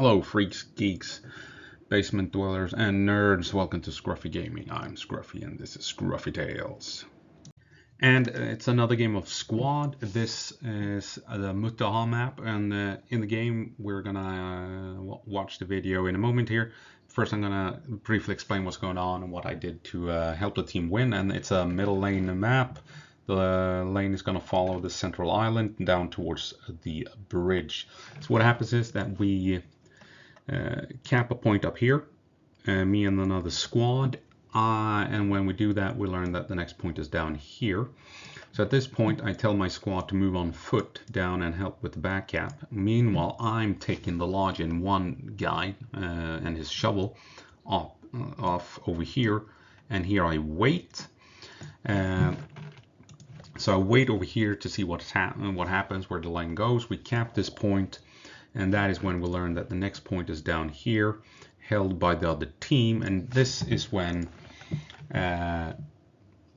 Hello freaks, geeks, basement dwellers, and nerds. Welcome to Scruffy Gaming. I'm Scruffy and this is Scruffy Tales. And it's another game of Squad. This is the Mutaha map, and in the game we're gonna watch the video in a moment here. First I'm gonna briefly explain what's going on and what I did to help the team win. And it's a middle lane map. The lane is gonna follow the central island down towards the bridge. So what happens is that we cap a point up here, me and another squad, and when we do that we learn that the next point is down here. So at this point I tell my squad to move on foot down and help with the back cap. Meanwhile I'm taking the lodge in one guy and his shovel off over here, and here I wait. So I wait over here to see what happens, where the line goes. We cap this point, and that is when we learn that the next point is down here, held by the other team. And this is when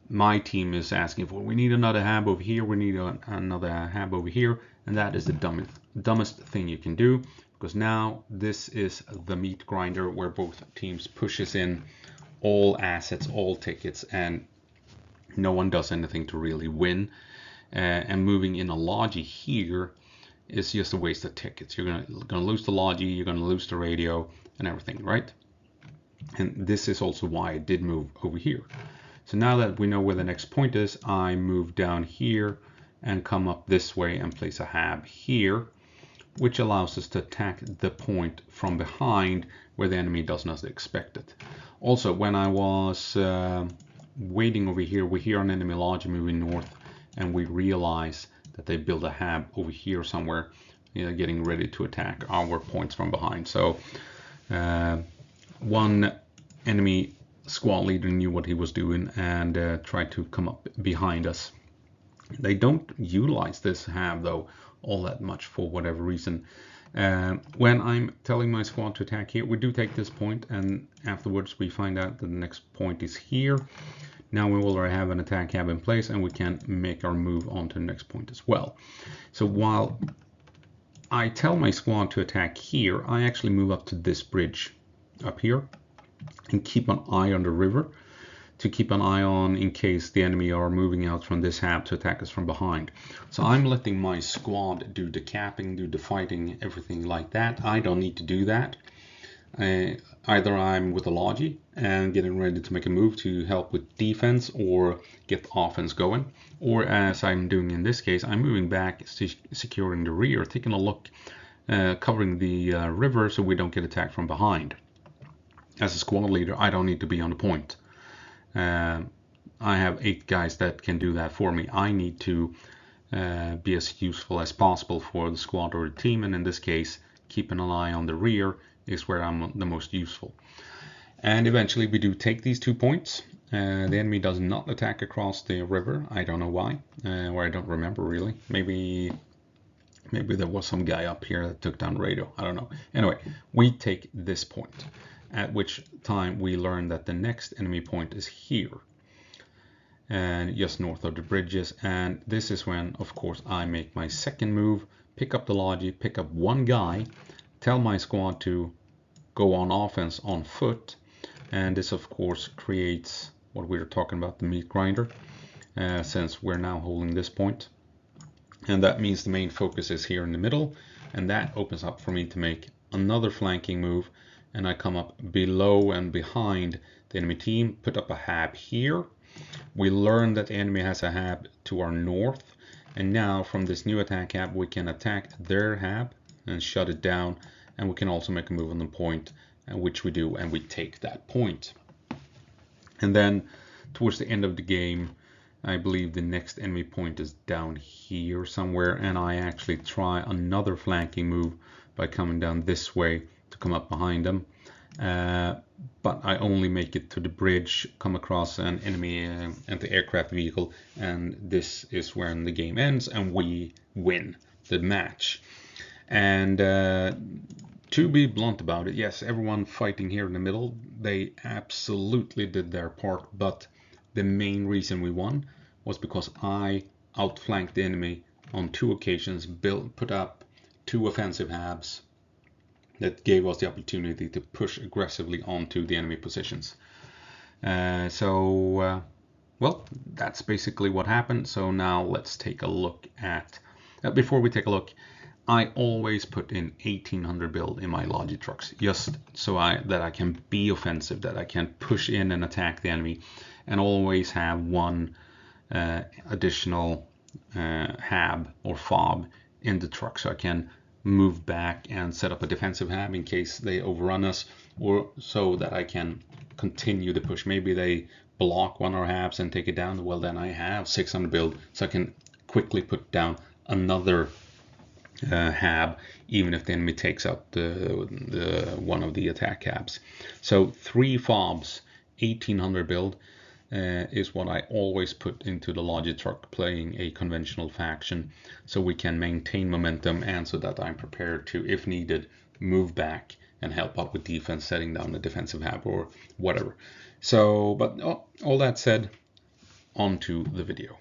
my team is asking for, we need another hab over here, we need another hab over here, and that is the dumbest thing you can do, because now this is the meat grinder where both teams pushes in all assets, all tickets, and no one does anything to really win. And moving in a Logi here is just a waste of tickets. You're gonna lose the Logi, you're gonna lose the radio and everything, right? And this is also why I did move over here. So now that we know where the next point is, I move down here and come up this way and place a hab here, which allows us to attack the point from behind where the enemy does not expect it. Also, when I was waiting over here, we hear an enemy Logi moving north, and we realize that they build a hab over here somewhere, getting ready to attack our points from behind. So one enemy squad leader knew what he was doing and tried to come up behind us. They don't utilize this hab though all that much for whatever reason. When I'm telling my squad to attack here, we do take this point, and afterwards we find out that the next point is here. Now we will have an attack hab in place, and we can make our move on to the next point as well. So while I tell my squad to attack here, I actually move up to this bridge up here and keep an eye on the river, to keep an eye on in case the enemy are moving out from this hab to attack us from behind. So I'm letting my squad do the capping, do the fighting, everything like that. I don't need to do that. Either I'm with a Logi and getting ready to make a move to help with defense or get offense going, or as I'm doing in this case, I'm moving back, securing the rear, taking a look, covering the river so we don't get attacked from behind. As a squad leader, I don't need to be on the point. I have 8 guys that can do that for me. I need to be as useful as possible for the squad or the team, and in this case, keeping an eye on the rear is where I'm the most useful. And eventually we do take these 2 points. The enemy does not attack across the river. I don't know why, or I don't remember really. Maybe there was some guy up here that took down radio. I don't know. Anyway, we take this point, at which time we learn that the next enemy point is here, and just north of the bridges. And this is when, of course, I make my second move, pick up the Logi, pick up one guy, tell my squad to go on offense on foot, and this of course creates what we were talking about, the meat grinder, since we're now holding this point. And that means the main focus is here in the middle, and that opens up for me to make another flanking move, and I come up below and behind the enemy team, put up a hab here. We learn that the enemy has a hab to our north, and now from this new attack hab we can attack their hab and shut it down, and we can also make a move on the point, which we do, and we take that point. And then towards the end of the game, I believe the next enemy point is down here somewhere, and I actually try another flanking move by coming down this way to come up behind them, but I only make it to the bridge, come across an enemy anti-aircraft vehicle, and this is when the game ends and we win the match. And to be blunt about it, yes, everyone fighting here in the middle, they absolutely did their part, but the main reason we won was because I outflanked the enemy on 2 occasions, put up 2 offensive habs, that gave us the opportunity to push aggressively onto the enemy positions. Well, that's basically what happened. So now let's take a look at, before we take a look, I always put in 1800 build in my Logi-Trucks, just so that I can be offensive, that I can push in and attack the enemy, and always have one additional hab or fob in the truck, so I can move back and set up a defensive hab in case they overrun us, or so that I can continue the push. Maybe they block one of our habs and take it down. Well, then I have 600 build, so I can quickly put down another hab, even if the enemy takes out the one of the attack habs. So 3 fobs, 1800 build is what I always put into the Logi-Truck playing a conventional faction, so we can maintain momentum and so that I'm prepared to, if needed, move back and help out with defense, setting down the defensive hab or whatever. So, but all that said, on to the video.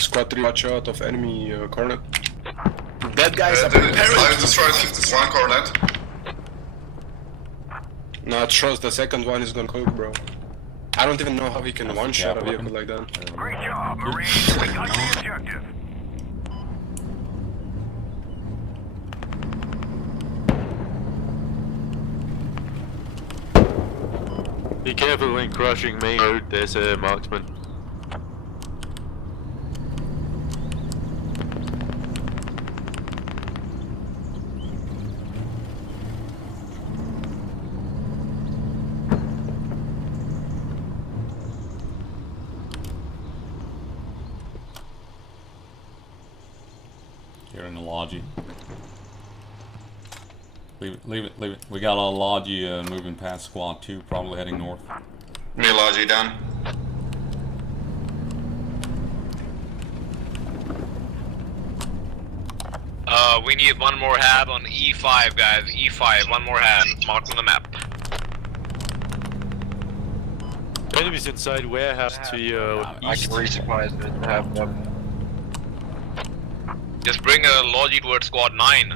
Squad 3, watch out of enemy corner. That guy's a parent! I destroyed one cornet. No, trust, the second one is gonna cook, bro. I don't even know how he can one-shot a vehicle like that. Great job, Marines. We got the objective. Be careful when crushing me out, there's a marksman. Here in the Logi. Leave it, leave it, leave it. We got a Logi moving past squad 2, probably heading north. Me Logi down. We need one more hab on E5, guys. E5, one more hab. Marked on the map. Enemies inside warehouse to your east. Just bring a Logi towards squad 9.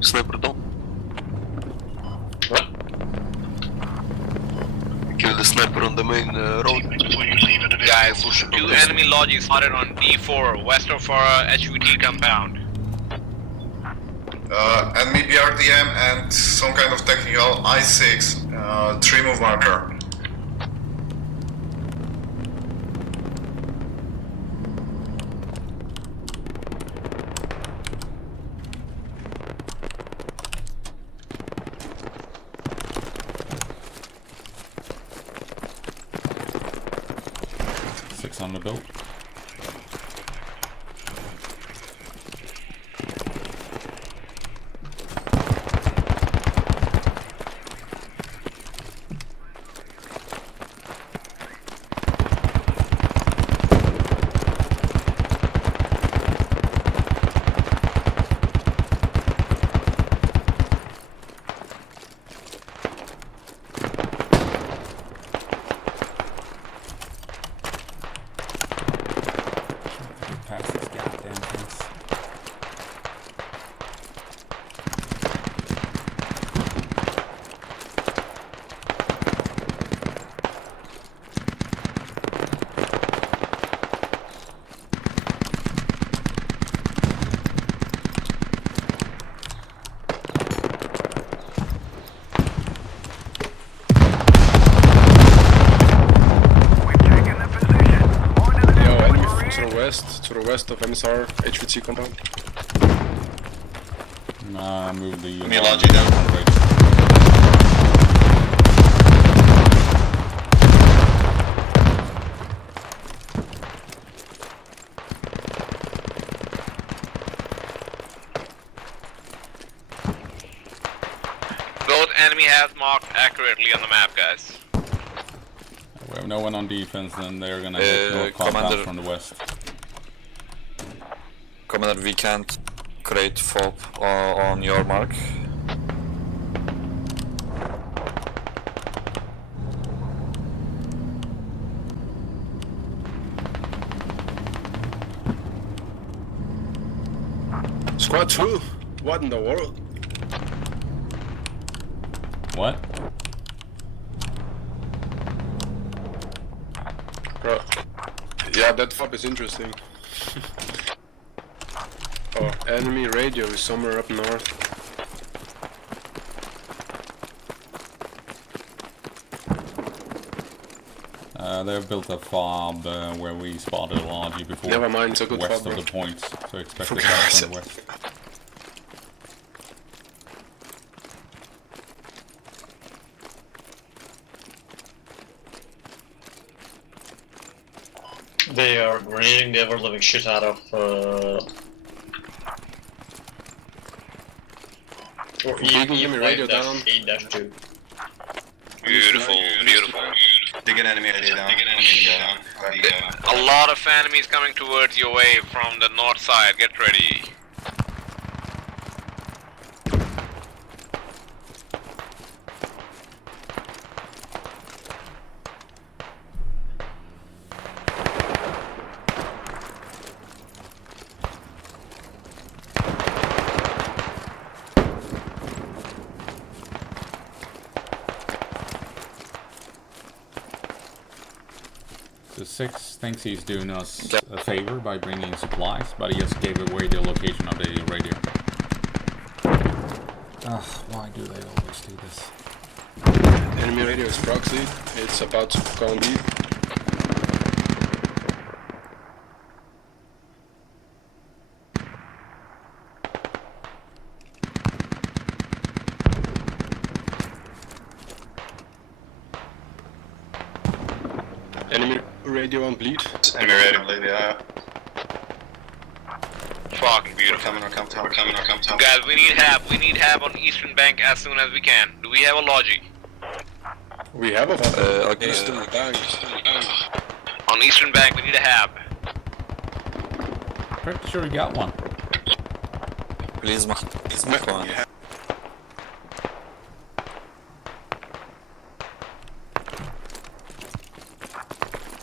Sniper down. What? Kill the sniper on the main road. Guys, 2 enemy Logi spotted on D4, west of our HVT compound. Enemy BRDM and some kind of technical I6, 3 move marker. On the build. the west of MSR HVT compound. Nah, move the Me Logi down. Both enemy has marked accurately on the map, guys. We have no one on defense, and they're gonna hit North compound Commander. from the west. Commander, we can't create FOB on your mark. Squad 2? What in the world? What? Bro. Yeah, that FOB is interesting. Oh, enemy radio is somewhere up north. They've built a fob where we spotted a Logi before. Never mind, it's a good west FOB, of bro. the points, so expect For it out God's from the west. They are grenading the ever living shit out of Give me radio down. 8-2. Beautiful, beautiful. Dig an enemy radio down. A lot of enemies coming towards your way from the north side. Get ready. The 6 thinks he's doing us a favor by bringing supplies, but he just gave away the location of the radio. Ugh, why do they always do this? Enemy radio is proxy. It's about to go on lead. Enemy radio on bleed. Enemy radio bleed, yeah. Fucking beautiful. We're coming. Guys, we need help on eastern bank as soon as we can. Do we have a Logi? We have a FOB. Okay. Eastern bank. On eastern bank, we need a hab. Pretty sure he got one. Please, Commander.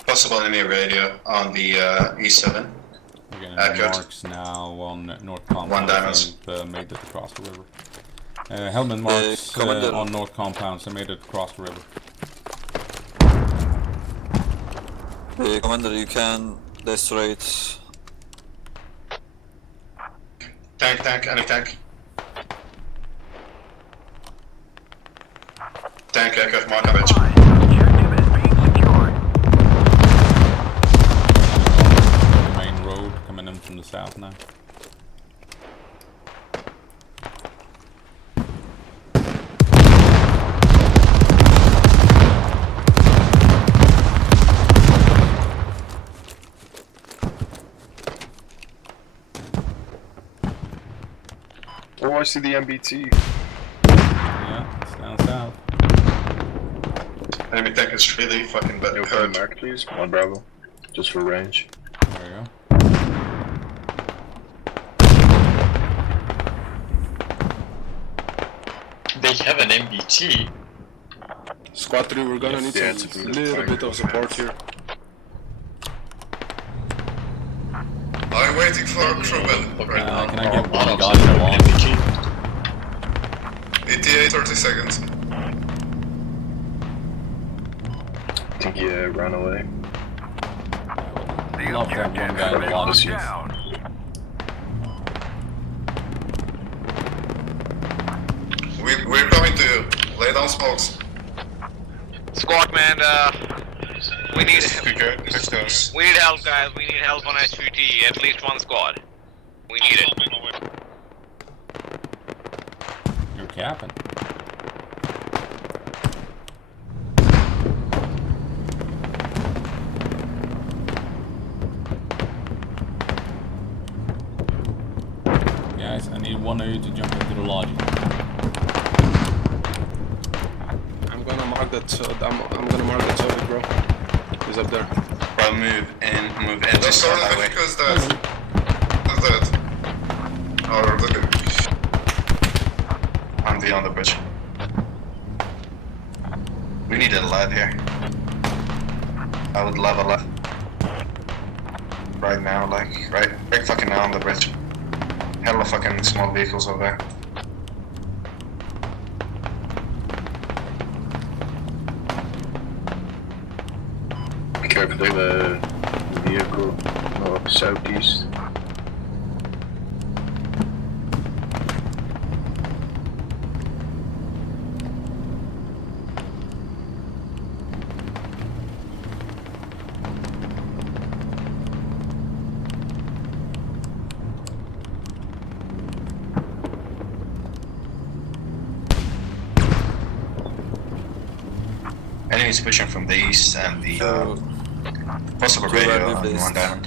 Possible enemy radio on the E7. We're getting Accurate. marks now on North compound. One diamond. They've made it across the river. Helmet marks Commander. on North compounds. They made it across the river. Commander, you can destroy it. Tank, enemy tank. Tank, aircraft, mark damage. Objective is being secured. The main road coming in from the south now. Oh, I see the MBT. Yeah, it's down south. Enemy tank is really fucking bad. Hurt. Mark, please. 1 Bravo. Just for range. There you go. They have an MBT. Squad 3, we're gonna need some little bit of support here. I'm waiting for Krubel right now. Can I get one guy along? ETA 30 seconds. I think he ran away. The Love to have one objective guy has in been the locked Logis. down. We're coming to you. Lay down smokes. Squad commander, We need We help, guys. We need help on HVT. At least one squad. We need it. You're capping. Guys, I need one of you to jump into the lodge. I'm gonna mark that. I'm gonna mark that Soviet, bro. He's up there. Bro, move in to start highway. Who's dead? Who's dead? Or look at I'm beyond the bridge. We need a lad here. I would love a lad. Right now, like, right fucking now on the bridge. Hell of fucking small vehicles over there. Careful with a vehicle north southeast. Enemies pushing from the east and the possible radio on one down.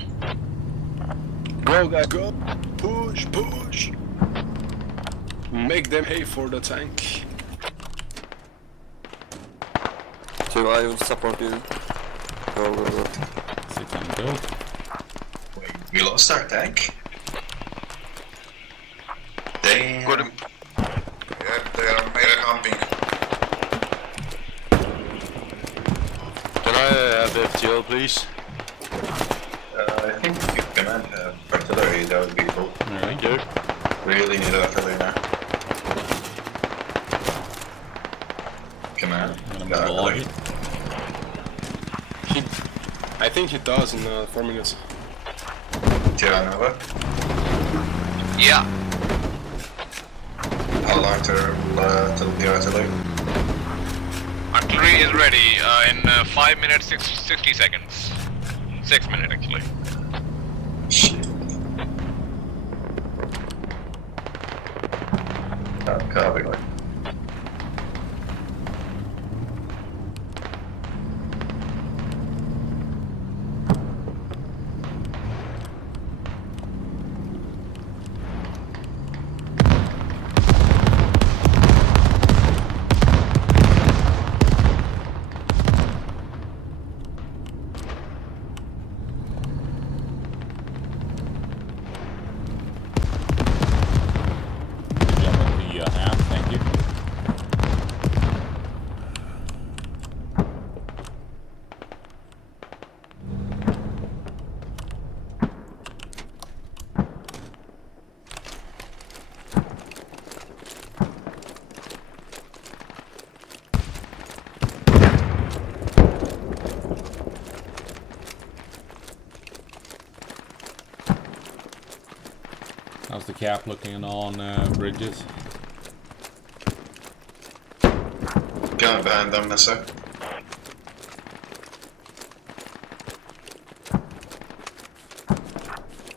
Go, guys, go! Push, push! Make them pay for the tank. So I will support you. Go. Sit on build. Wait, we lost our tank? Damn. Good. Yeah, they are made camping. Can I have FTL, please? I think if you command artillery, that would be cool. Alright. Thank you. Really need artillery now. Command. I'm gonna move the lobby. I think he does in 4 minutes. Outmaneuver. Yeah. How long till the artillery? Artillery is ready in 5 minutes, 60 seconds. 6 minutes, actually. Shit. Copy. Jump at the half, thank you. How's the cap looking on bridges? Going behind them, yes sir.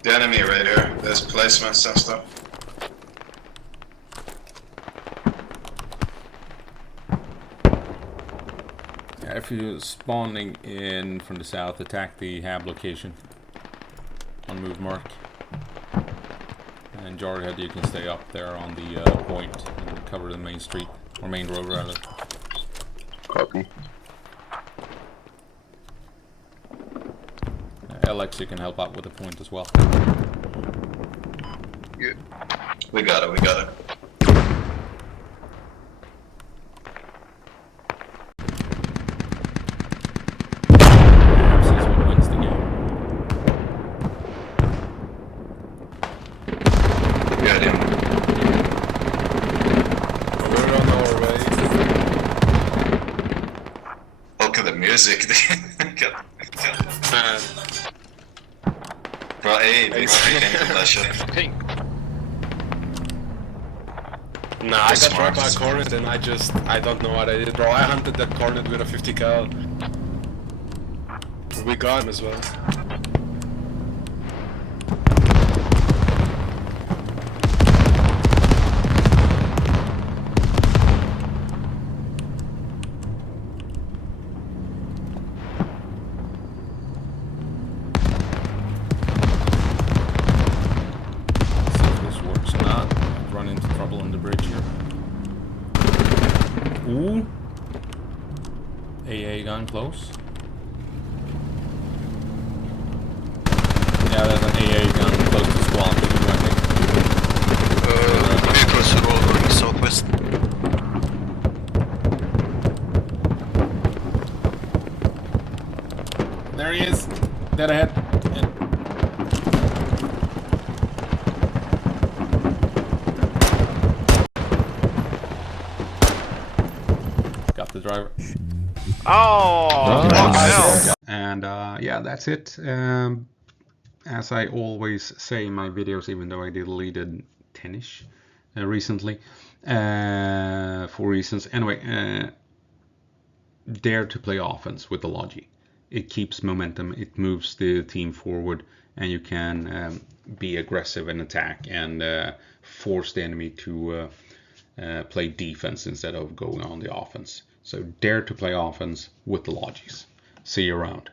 The enemy right here, there's placements and stuff. Yeah, if you're spawning in from the south, attack the hab location on move mark. And Jarhead, you can stay up there on the point and cover the main street, or main road rather. Copy. Alex, you can help out with the point as well. Yeah. We got it, we got it. Perhaps is what wins the game. We got him. We're on our way. Look at the music. Bro, hey, basically can't do that shit. Nah, I got Smart. right by a cornet and I don't know what I did, bro. I hunted that cornet with a 50 cal. We got him as well. See if this works or not. I've run into trouble on the bridge here. Ooh. AA gun close. Yeah, there's an AA gun close to squad 2, I think. Vehicles are all going southwest. There he is! Dead ahead. Got the driver. Oh! And yeah, that's it. As I always say in my videos, even though I deleted 10ish recently, for reasons. Anyway, dare to play offense with the Logi. It keeps momentum, it moves the team forward, and you can be aggressive and attack and force the enemy to play defense instead of going on the offense. So dare to play offense with the Logis. See you around.